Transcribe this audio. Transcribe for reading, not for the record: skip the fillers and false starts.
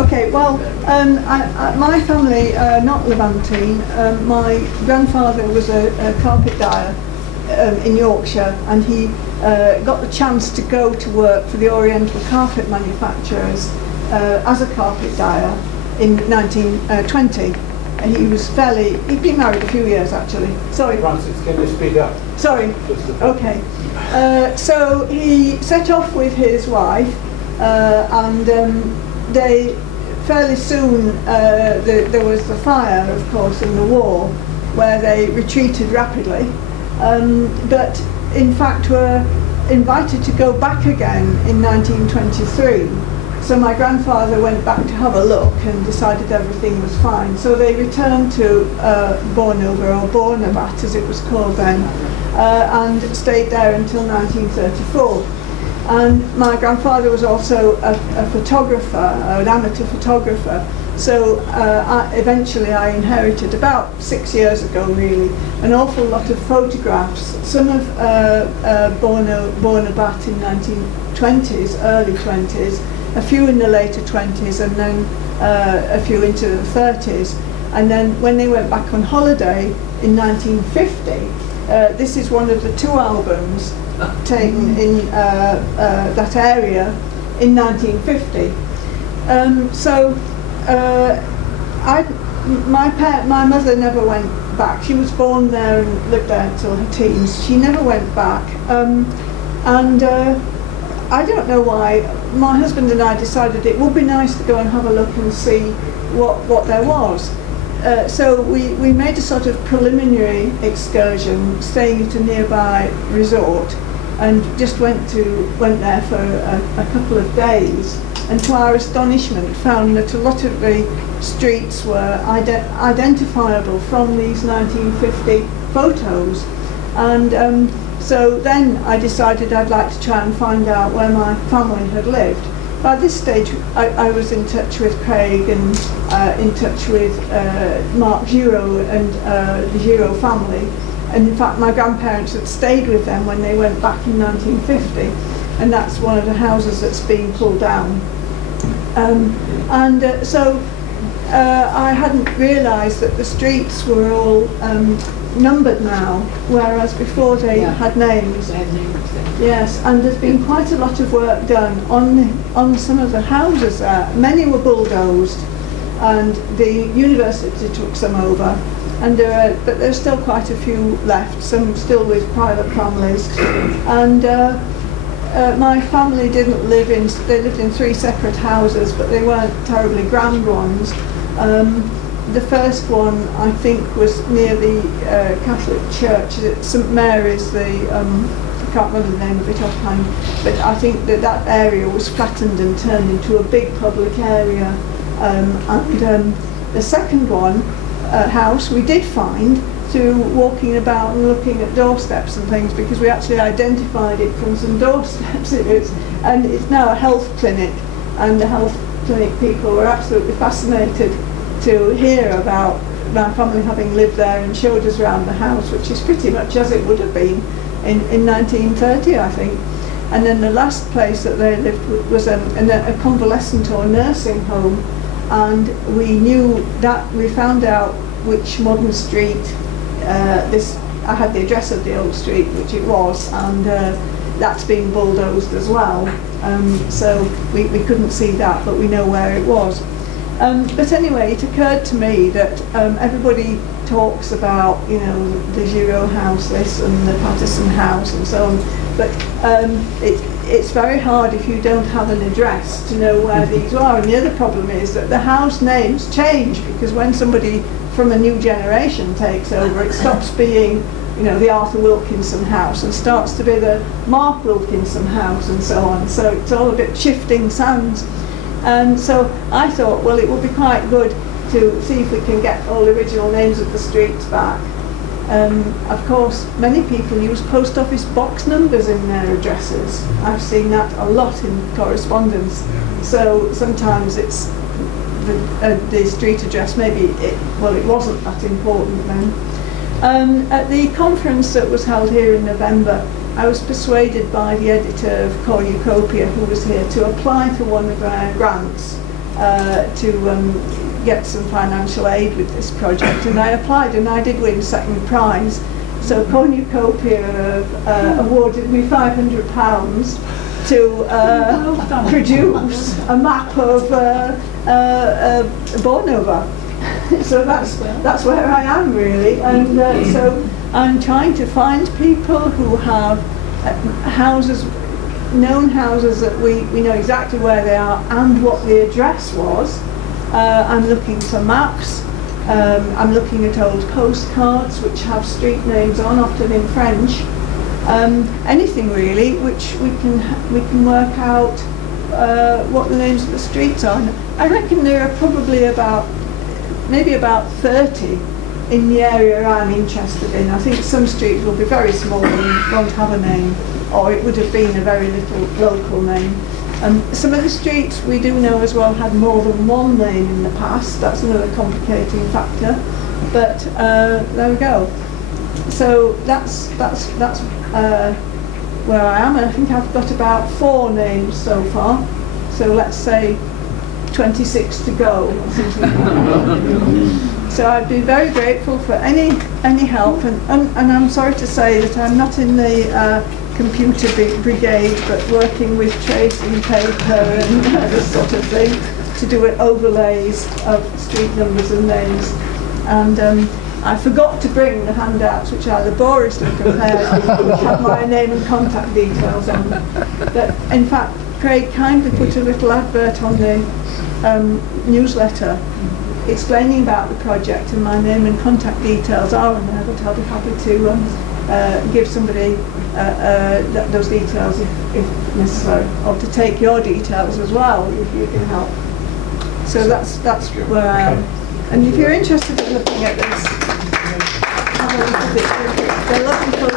Okay, well, my family, not Levantine, my grandfather was a carpet dyer in Yorkshire, and he got the chance to go to work for the Oriental carpet manufacturers as a carpet dyer in 1920. He'd been married a few years actually. Sorry. Francis, can you speak up? Sorry. Okay. So he set off with his wife, and they fairly soon, there was the fire, of course, in the war, where they retreated rapidly, but in fact were invited to go back again in 1923. So my grandfather went back to have a look and decided everything was fine. So they returned to Bornova, or Bornova as it was called then, and stayed there until 1934. And my grandfather was also a photographer, an amateur photographer. So eventually I inherited, about 6 years ago really, an awful lot of photographs, some of Bornova in 1920s, early 20s, a few in the later 20s, and then a few into the 30s. And then when they went back on holiday in 1950, this is one of the 2 albums taken in that area in 1950. My mother never went back. She was born there and lived there until her teens. She never went back, and I don't know why. My husband and I decided it would be nice to go and have a look and see what there was. So we made a sort of preliminary excursion, staying at a nearby resort, and just went there for a couple of days, and to our astonishment found that a lot of the streets were identifiable from these 1950 photos. And so then I decided I'd like to try and find out where my family had lived. By this stage I was in touch with Clegg and in touch with Mark Giraud and the Giraud family. And in fact my grandparents had stayed with them when they went back in 1950, and that's one of the houses that's been pulled down. So I hadn't realised that the streets were all numbered now, whereas before they had names. Yes, and there's been quite a lot of work done on some of the houses there. Many were bulldozed, and the university took some over. And but there's still quite a few left, some still with private families. And my family didn't live in, they lived in 3 separate houses, but they weren't terribly grand ones. The first one, I think, was near the Catholic church at St Mary's, I can't remember the name of it offhand, but I think that area was flattened and turned into a big public area. And the second one, house, we did find through walking about and looking at doorsteps and things, because we actually identified it from some doorsteps. And it's now a health clinic, and the health clinic people were absolutely fascinated to hear about my family having lived there, and showed us around the house, which is pretty much as it would have been in 1930, I think. And then the last place that they lived was a convalescent or nursing home. And we found out which modern street I had the address of the old street, which it was, and that's been bulldozed as well. So we couldn't see that, but we know where it was. But anyway, it occurred to me that everybody talks about, the Giraud house, this, and the Patterson house, and so on. But it's very hard if you don't have an address to know where these are. And the other problem is that the house names change, because when somebody from a new generation takes over, it stops being, the Arthur Wilkinson house and starts to be the Mark Wilkinson house, and so on. So it's all a bit shifting sands. And so I thought, well, it would be quite good to see if we can get all the original names of the streets back. Of course, many people use post office box numbers in their addresses. I've seen that a lot in correspondence. So sometimes it's the street address, maybe it wasn't that important then. At the conference that was held here in November, I was persuaded by the editor of Cornucopia, who was here, to apply for one of our grants to get some financial aid with this project, and I applied and I did win second prize. So Cornucopia awarded me £500 to produce a map of Bornova. So that's where I am really, and so I'm trying to find people who have houses, known houses that we know exactly where they are and what the address was. I'm looking for maps. I'm looking at old postcards which have street names on, often in French. Anything really which we can work out what the names of the streets are. I reckon there are probably maybe about 30 in the area I'm interested in. I think some streets will be very small and won't have a name, or it would have been a very little local name. Some of the streets we do know as well had more than one name in the past. That's another complicating factor. But there we go. So that's where I am, and I think I've got about 4 names so far. So let's say 26 to go or something like that. So I'd be very grateful for any help, and I'm sorry to say that I'm not in the computer brigade, but working with tracing paper and this sort of thing to do overlays of street numbers and names. And I forgot to bring the handouts which I laboriously prepared, which have my name and contact details on. But in fact, Craig kindly put a little advert on the newsletter explaining about the project, and my name and contact details are on there, but I'll be happy to give somebody those details if necessary, or to take your details as well if you can help. So that's where I am. And if you're interested in looking at this, have a look at it. They're lovely